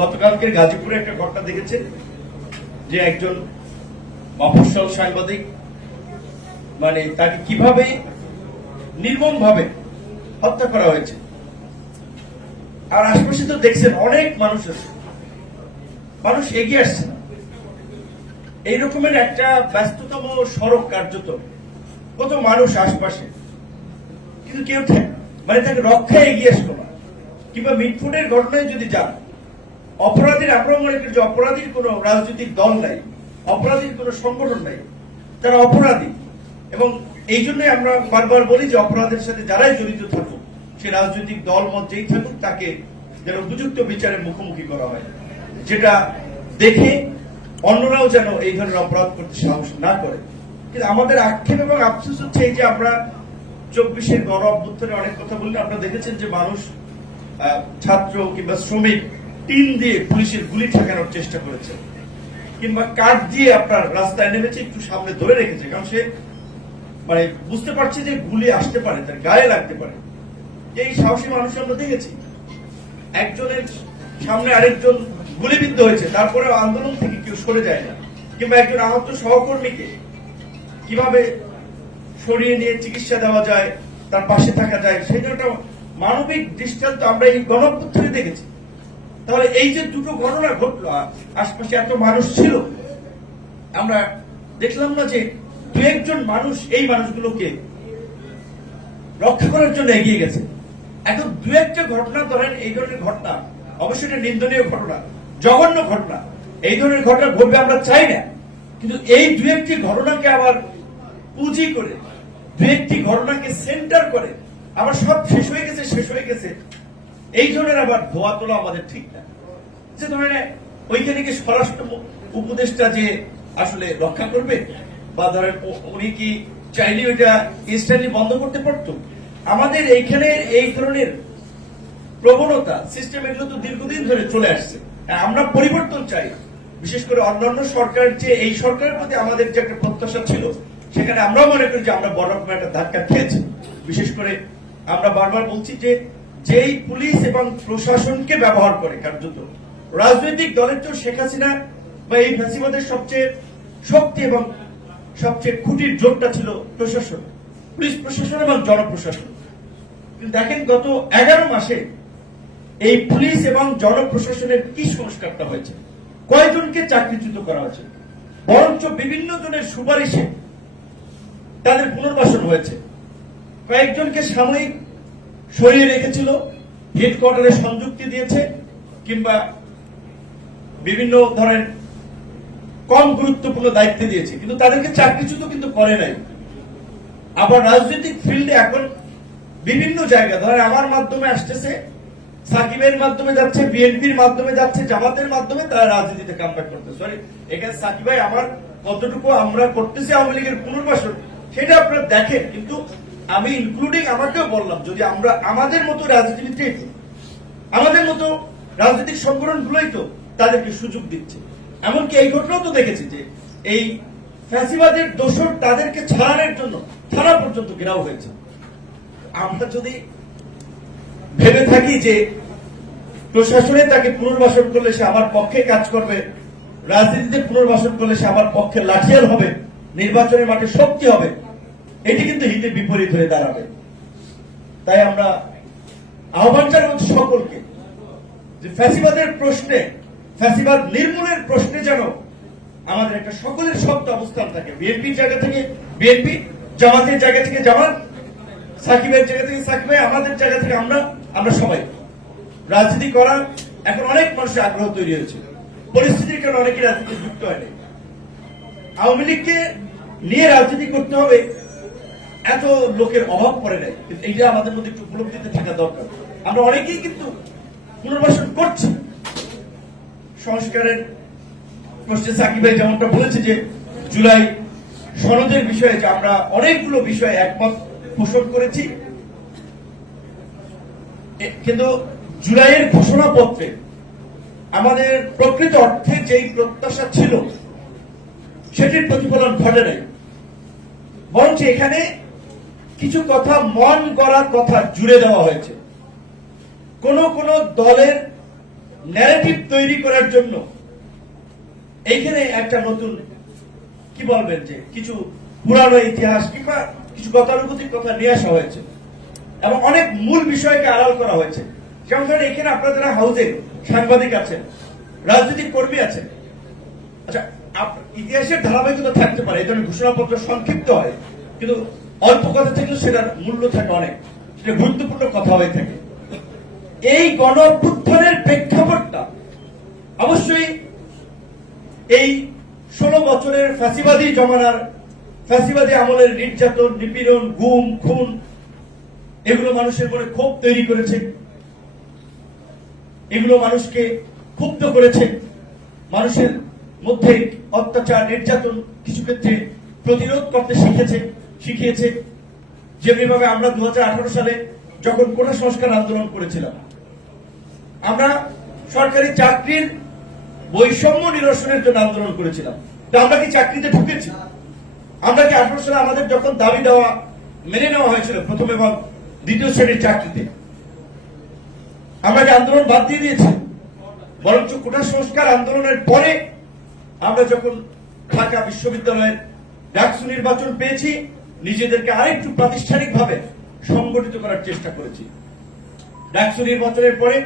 গতকালকে গাজীপুরে একটা ঘটনা দেখেছেন যে একজন মফসল সাংবাদিক মানে তাকে কিভাবে নির্মম ভাবে হত্যা করা হয়েছে আর আশপাশে তো দেখছেন অনেক মানুষ আছে মানুষ এগিয়ে আসছে না এই রকমের একটা ব্যস্ততম সড়ক কার্যত কত মানুষ আশপাশে কিন্তু কেউ মানে তাকে রক্ষায় এগিয়ে আসলো না কিংবা মিটফুটের ঘটনায় যদি যান অপরাধীর আক্রমণে যে অপরাধীর কোনো রাজনৈতিক দল নাই অপরাধীর কোন সংগঠন নাই তারা অপরাধী এবং এই জন্যই আমরা বারবার বলি যে অপরাধের সাথে যারাই জড়িত থাকুক সে রাজনৈতিক দল মত যেই থাকুক তাকে যেন উপযুক্ত বিচারের মুখোমুখি করা হয় যেটা দেখে অন্যরাও যেন এই ধরনের অপরাধ করতে সাহস না করে কিন্তু আমাদের আক্ষেপ এবং আফসোস হচ্ছে এই যে আমরা চব্বিশে গণ অভ্যুত্থানে অনেক কথা বললে আপনারা দেখেছেন যে মানুষ ছাত্র কিংবা শ্রমিক টিন দিয়ে পুলিশের গুলি ঠেকানোর চেষ্টা করেছে কিংবা কাঠ দিয়ে আপনার রাস্তায় নেমেছে একটু সামনে ধরে রেখেছে কারণ সে মানে বুঝতে পারছে যে গুলি আসতে পারে তার গায়ে লাগতে পারে এই সাহসী মানুষ আমরা দেখেছি একজনের সামনে আরেকজন গুলিবিদ্ধ হয়েছে তারপরে আন্দোলন থেকে কেউ সরে যায় না কিংবা একজন আহত সহকর্মীকে কিভাবে সরিয়ে নিয়ে চিকিৎসা দেওয়া যায় তার পাশে থাকা যায় সেই জন্য মানবিক দৃষ্টান্ত আমরা এই গণপুত্রে দেখেছি তাহলে এই যে দুটো ঘটনা ঘটলো আশপাশে এত মানুষ ছিল আমরা দেখলাম না যে দু একজন মানুষ এই মানুষগুলোকে রক্ষা করার জন্য এগিয়ে গেছে এখন দু একটা ঘটনা ধরেন এই ধরনের ঘটনা অবশ্যই এটা নিন্দনীয় ঘটনা জঘন্য ঘটনা এই ধরনের ঘটনা ঘটবে আমরা চাই না কিন্তু এই দু একটি ঘটনাকে আবার পুঁজি করে দু একটি ঘটনাকে সেন্টার করে আবার সব শেষ হয়ে গেছে শেষ হয়ে গেছে এই ধরনের আবার ধোয়া তোলা আমাদের ঠিক না যে ধরনের ওইখানে কি স্বরাষ্ট্র উপদেষ্টা যে আসলে রক্ষা করবে বা ধরেন উনি কি চাইলে ওইটা ইনস্ট্যান্টলি বন্ধ করতে পারত আমাদের এইখানে এই ধরনের প্রবণতা সিস্টেম এগুলো তো দীর্ঘদিন ধরে চলে আসছে হ্যাঁ, আমরা পরিবর্তন চাই বিশেষ করে অন্যান্য সরকার যে এই সরকারের প্রতি আমাদের যে একটা প্রত্যাশা ছিল সেখানে আমরাও মনে করি যে আমরা বড় রকমের একটা ধাক্কা খেয়েছি বিশেষ করে আমরা বারবার বলছি যে যেই পুলিশ এবং প্রশাসনকে ব্যবহার করে কার্যত রাজনৈতিক দলের তো শেখ হাসিনা বা এই ফ্যাসিবাদের সবচেয়ে শক্তি এবং সবচেয়ে খুঁটির জোরটা ছিল প্রশাসন পুলিশ প্রশাসন এবং জনপ্রশাসন দেখেন গত এগারো মাসে এই পুলিশ এবং জনপ্রশাসনের কি সংস্কারটা হয়েছে কয়জনকে চাকরিচ্যুত করা হয়েছে বরঞ্চ বিভিন্ন জনের সুপারিশে তাদের পুনর্বাসন হয়েছে কয়েকজনকে সাময়িক সরিয়ে রেখেছিল হেডকোয়ার্টারে সংযুক্তি দিয়েছে কিংবা বিভিন্ন ধরেন কম গুরুত্বপূর্ণ দায়িত্ব দিয়েছে কিন্তু তাদেরকে চাকরিচ্যুত কিন্তু করে নাই আবার রাজনৈতিক ফিল্ডে এখন বিভিন্ন জায়গা ধরেন আমার মাধ্যমে আসতেছে সাকিবের মাধ্যমে যাচ্ছে বিএনপির মাধ্যমে যাচ্ছে জামাতের মাধ্যমে তারা রাজনীতিতে কামব্যাক করতে সরি এখানে সাকিবাই আমার কতটুকু আমরা করতেছি আওয়ামী লীগের পুনর্বাসন সেটা আপনারা দেখেন কিন্তু আমি ইনক্লুডিং আমাকেও বললাম যদি আমরা আমাদের মতো রাজনীতিবিদ আমাদের মতো রাজনৈতিক সংগঠনগুলোই তো তাদেরকে সুযোগ দিচ্ছে এমনকি এই ঘটনাও তো দেখেছি যে এই ফ্যাসিবাদের দোষর তাদেরকে ছাড়ানোর জন্য থানা পর্যন্ত ঘেরাও হয়েছে আমরা যদি ভেবে থাকি যে প্রশাসনে তাকে পুনর্বাসন করলে সে আমার পক্ষে কাজ করবে রাজনীতিতে পুনর্বাসন করলে সে আমার পক্ষে লাঠিয়াল হবে নির্বাচনের মাঠে শক্তি হবে এটি কিন্তু হিতে বিপরীত হয়ে দাঁড়াবে তাই আমরা আহ্বান জানাচ্ছি সকলকে যে ফ্যাসিবাদের প্রশ্নে ফ্যাসিবাদ নির্মূলের প্রশ্নে যেন আমাদের একটা সকলের শব্দ অবস্থান থাকে বিএনপির জায়গা থেকে বিএনপি জামাতের জায়গা থেকে জামাত সাকিবের জায়গা থেকে সাকিবে আমাদের জায়গা থেকে আমরা আমরা সবাই রাজনীতি করা এখন অনেক মানুষের আগ্রহ তৈরি হয়েছে পরিস্থিতির কারণে অনেকে রাজনীতি যুক্ত হয়নি আওয়ামী লীগকে নিয়ে রাজনীতি করতে হবে এত লোকের অভাব পড়ে নাই কিন্তু এটা আমাদের মধ্যে একটু উপলব্ধিতে থাকা দরকার আমরা অনেকেই কিন্তু পুনর্বাসন করছি সংস্কারের প্রশ্নে সাকিব ভাই যেমনটা বলেছে যে জুলাই সনদের বিষয়ে যে আমরা অনেকগুলো বিষয়ে একমত পোষণ করেছি কিন্তু জুলাইয়ের ঘোষণাপত্রে আমাদের প্রকৃত অর্থে যেই প্রত্যাশা ছিল সেটির প্রতিফলন ঘটে নাই বরং এখানে কিছু কথা মন করা কথা জুড়ে দেওয়া হয়েছে কোন কোন দলের ন্যারেটিভ তৈরি করার জন্য এইখানে একটা নতুন কি বলবেন যে কিছু পুরানো ইতিহাস কিংবা কিছু গতানুগতিক কথা নিয়ে আসা হয়েছে এবং অনেক মূল বিষয়কে আড়াল করা হয়েছে যেমন ধরেন এখানে আপনাদের হাউজে সাংবাদিক আছেন রাজনৈতিক কর্মী আছেন আচ্ছা ইতিহাসের ধারাবাহিকতা থাকতে পারে এই ধরনের ঘোষণাপত্র সংক্ষিপ্ত হয় কিন্তু অল্প কথা থাকলে সেটার মূল্য থাকে অনেক সেটা গুরুত্বপূর্ণ কথা হয়ে থাকে এই গণ প্রেক্ষাপটটা অবশ্যই এই ষোলো বছরের ফ্যাসিবাদী জমানার ফ্যাসিবাদী আমলের নির্যাতন নিপীড়ন গুম খুন এগুলো মানুষের মনে ক্ষোভ তৈরি করেছে এগুলো মানুষকে ক্ষুব্ধ করেছে মানুষের মধ্যে অত্যাচার নির্যাতন কিছু ক্ষেত্রে প্রতিরোধ করতে শিখেছে শিখিয়েছে যেভাবে আমরা দু সালে যখন কোটা সংস্কার আন্দোলন করেছিলাম আমরা সরকারি চাকরির বৈষম্য নিরসনের জন্য আন্দোলন করেছিলাম আমরা কি চাকরিতে ঢুকেছি আমরা কি আঠারো সালে আমাদের যখন দাবি দেওয়া মেনে নেওয়া হয়েছিল প্রথম এবং দ্বিতীয় শ্রেণীর চাকরিতে আমরা কি আন্দোলন বাদ দিয়ে দিয়েছি বরঞ্চ কোটা সংস্কার আন্দোলনের পরে আমরা যখন ঢাকা বিশ্ববিদ্যালয়ের ডাকসু নির্বাচন পেয়েছি নিজেদেরকে আরেকটু প্রাতিষ্ঠানিকভাবে সংগঠিত করার চেষ্টা করেছি ডাকসু নির্বাচনের পরে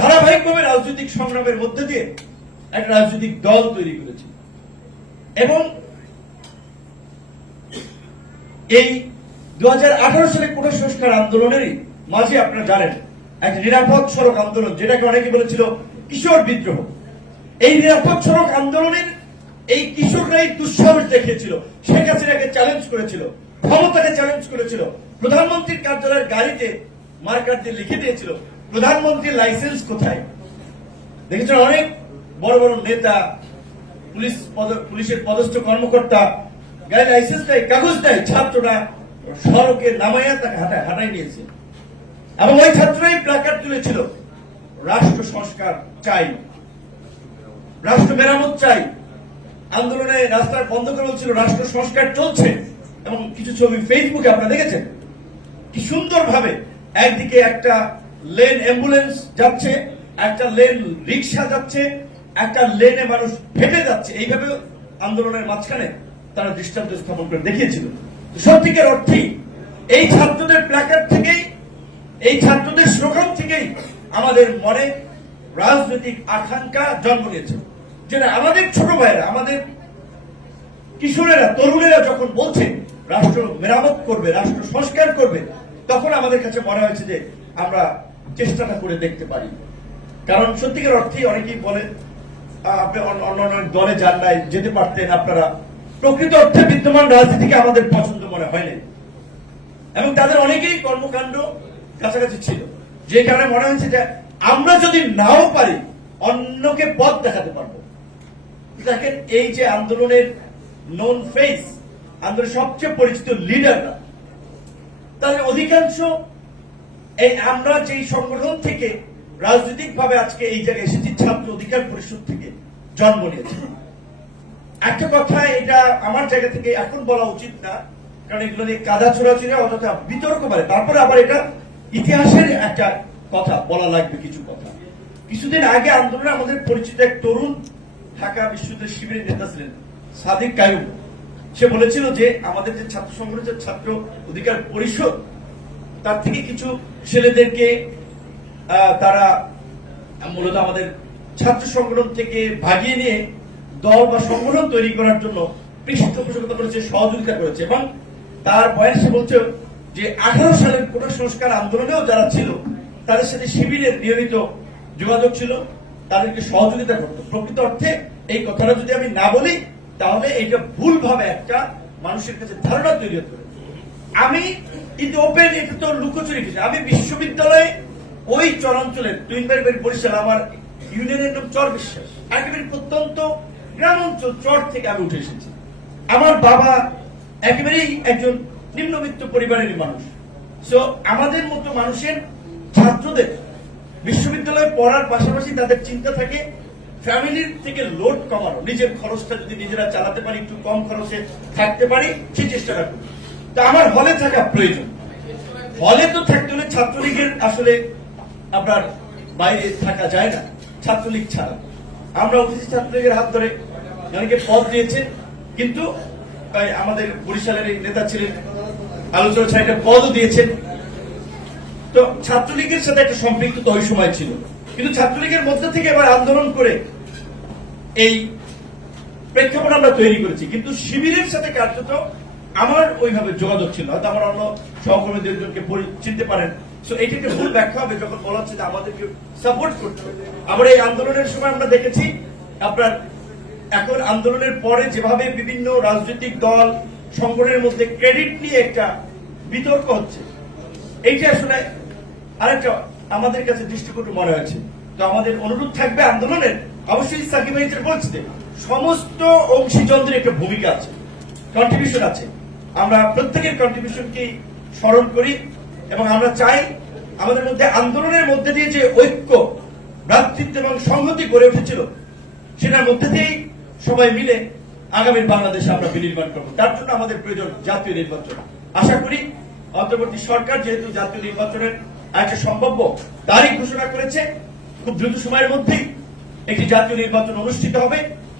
ধারাবাহিকভাবে রাজনৈতিক সংগ্রামের মধ্যে দিয়ে একটা রাজনৈতিক দল তৈরি করেছি এবং এই দু সালে কোটা সংস্কার আন্দোলনেরই মাঝে আপনারা জানেন এক নিরাপদ সড়ক আন্দোলন যেটাকে অনেকে বলেছিল কিশোর বিদ্রোহ এই নিরাপদ সড়ক আন্দোলনের এই কৃষকরাই দুঃসাহস দেখিয়েছিল শেখ হাসিনাকে চ্যালেঞ্জ করেছিল ক্ষমতাকে চ্যালেঞ্জ করেছিল প্রধানমন্ত্রীর কার্যালয়ের গাড়িতে মার্কার দিয়ে লিখে দিয়েছিল প্রধানমন্ত্রীর লাইসেন্স কোথায় দেখেছেন অনেক বড় বড় নেতা পুলিশ পুলিশের পদস্থ কর্মকর্তা গায়ে লাইসেন্স দেয় কাগজ দেয় ছাত্ররা সড়কে নামাইয়া তাকে হাঁটায় হাঁটাই নিয়েছে এবং ওই ছাত্ররাই প্লাকার তুলেছিল রাষ্ট্র সংস্কার চাই রাষ্ট্র মেরামত চাই আন্দোলনে রাস্তার বন্ধ করা হচ্ছিল রাষ্ট্র সংস্কার চলছে এবং কিছু ছবি ফেসবুকে আপনারা দেখেছেন কি সুন্দরভাবে একদিকে একটা লেন অ্যাম্বুলেন্স যাচ্ছে একটা লেন রিক্সা যাচ্ছে একটা লেনে মানুষ ফেটে যাচ্ছে এইভাবে আন্দোলনের মাঝখানে তারা দৃষ্টান্ত স্থাপন করে দেখিয়েছিল সত্যিকার অর্থেই এই ছাত্রদের প্ল্যাকার থেকেই এই ছাত্রদের স্লোগান থেকেই আমাদের মনে রাজনৈতিক আকাঙ্ক্ষা জন্ম নিয়েছে যেটা আমাদের ছোট ভাইরা আমাদের কিশোরেরা তরুণেরা যখন বলছে রাষ্ট্র মেরামত করবে রাষ্ট্র সংস্কার করবে তখন আমাদের কাছে মনে হয়েছে যে আমরা চেষ্টাটা করে দেখতে পারি কারণ সত্যিকার অর্থেই অনেকেই বলেন আপনি অন্য অন্য দলে যান নাই যেতে পারতেন আপনারা প্রকৃত অর্থে বিদ্যমান রাজনীতিকে আমাদের পছন্দ মনে হয়নি এবং তাদের অনেকেই কর্মকাণ্ড কাছাকাছি ছিল যে কারণে মনে হয়েছে যে আমরা যদি নাও পারি অন্যকে পথ দেখাতে পারবো দেখেন এই যে আন্দোলনের নন ফেস আন্দোলনের সবচেয়ে পরিচিত লিডাররা তাদের অধিকাংশ এই আমরা যেই সংগঠন থেকে রাজনৈতিক ভাবে আজকে এই জায়গায় এসেছি ছাত্র অধিকার পরিষদ থেকে জন্ম নিয়েছে একটা কথা এটা আমার জায়গা থেকে এখন বলা উচিত না কারণ এগুলো নিয়ে কাদা ছোড়াছুড়ি অযথা বিতর্ক বাড়ে তারপরে আবার এটা ইতিহাসের একটা কথা বলা লাগবে কিছু কথা কিছুদিন আগে আন্দোলনে আমাদের পরিচিত এক তরুণ ঢাকা বিশ্ববিদ্যালয় শিবিরের নেতা ছিলেন সাদিক কায়ুম সে বলেছিল যে আমাদের যে ছাত্র সংগঠনের ছাত্র অধিকার পরিষদ তার থেকে কিছু ছেলেদেরকে তারা মূলত আমাদের ছাত্র সংগঠন থেকে ভাগিয়ে নিয়ে দল বা সংগঠন তৈরি করার জন্য পৃষ্ঠপোষকতা করেছে সহযোগিতা করেছে এবং তার বয়সে বলছে যে আঠারো সালের কোটা সংস্কার আন্দোলনেও যারা ছিল তাদের সাথে শিবিরের নিয়মিত যোগাযোগ ছিল তাদেরকে সহযোগিতা করত প্রকৃত অর্থে এই কথাটা যদি আমি না বলি তাহলে এটা ভুলভাবে একটা মানুষের কাছে ধারণা তৈরি হতে পারে আমি কিন্তু ওপেন এটা তো লুকোচুরি কিছু আমি বিশ্ববিদ্যালয়ে ওই চরাঞ্চলের টুইন বাড়ি বরিশাল আমার ইউনিয়নের নাম চর বিশ্বাস একেবারে প্রত্যন্ত গ্রাম অঞ্চল চর থেকে আমি উঠে এসেছি আমার বাবা একেবারেই একজন নিম্নবিত্ত পরিবারের মানুষ সো আমাদের মতো মানুষের ছাত্রদের বিশ্ববিদ্যালয়ে পড়ার পাশাপাশি তাদের চিন্তা থাকে ফ্যামিলির থেকে লোড কমানো নিজের খরচটা যদি নিজেরা চালাতে পারি একটু কম খরচে থাকতে পারি সেই চেষ্টাটা করি তা আমার হলে থাকা প্রয়োজন হলে তো থাকতে হলে ছাত্রলীগের আসলে আপনার বাইরে থাকা যায় না ছাত্রলীগ ছাড়া আমরা অফিসে ছাত্রলীগের হাত ধরে অনেকে পদ দিয়েছে কিন্তু আমাদের বরিশালের এই নেতা ছিলেন আলোচনা ছাড়া একটা পদও দিয়েছেন তো ছাত্রলীগের সাথে একটা সম্পৃক্ত তো ওই সময় ছিল কিন্তু ছাত্রলীগের মধ্যে থেকে এবার আন্দোলন করে এই প্রেক্ষাপট আমরা তৈরি করেছি কিন্তু শিবিরের সাথে কার্যত আমার ওইভাবে যোগাযোগ ছিল হয়তো আমার অন্য সহকর্মীদের জনকে চিনতে পারেন সো এটি একটা ভুল ব্যাখ্যা হবে যখন বলা হচ্ছে যে আমাদেরকে সাপোর্ট করতে হবে আবার এই আন্দোলনের সময় আমরা দেখেছি আপনার এখন আন্দোলনের পরে যেভাবে বিভিন্ন রাজনৈতিক দল সংগঠনের মধ্যে ক্রেডিট নিয়ে একটা বিতর্ক হচ্ছে এইটা আসলে আরেকটা আমাদের কাছে দৃষ্টিকটু মনে হয়েছে তো আমাদের অনুরোধ থাকবে আন্দোলনের অবশ্যই সাকিব আলীদের বলছে সমস্ত অংশীজনদের একটা ভূমিকা আছে কন্ট্রিবিউশন আছে আমরা প্রত্যেকের কন্ট্রিবিউশনকে স্মরণ করি এবং আমরা চাই আমাদের মধ্যে আন্দোলনের মধ্যে দিয়ে যে ঐক্য ভ্রাতৃত্ব এবং সংহতি গড়ে উঠেছিল সেটার মধ্যে দিয়েই সবাই মিলে আগামীর বাংলাদেশে আমরা বিনির্মাণ করবো তার জন্য আমাদের প্রয়োজন জাতীয় নির্বাচন আশা করি অন্তর্বর্তী সরকার যেহেতু জাতীয় নির্বাচনের একটা সম্ভাব্য তারিখ ঘোষণা করেছে খুব দ্রুত সময়ের মধ্যেই একটি জাতীয় নির্বাচন অনুষ্ঠিত হবে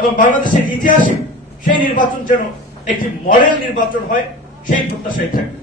এবং বাংলাদেশের ইতিহাসে সেই নির্বাচন যেন একটি মডেল নির্বাচন হয় সেই প্রত্যাশায় থাকবে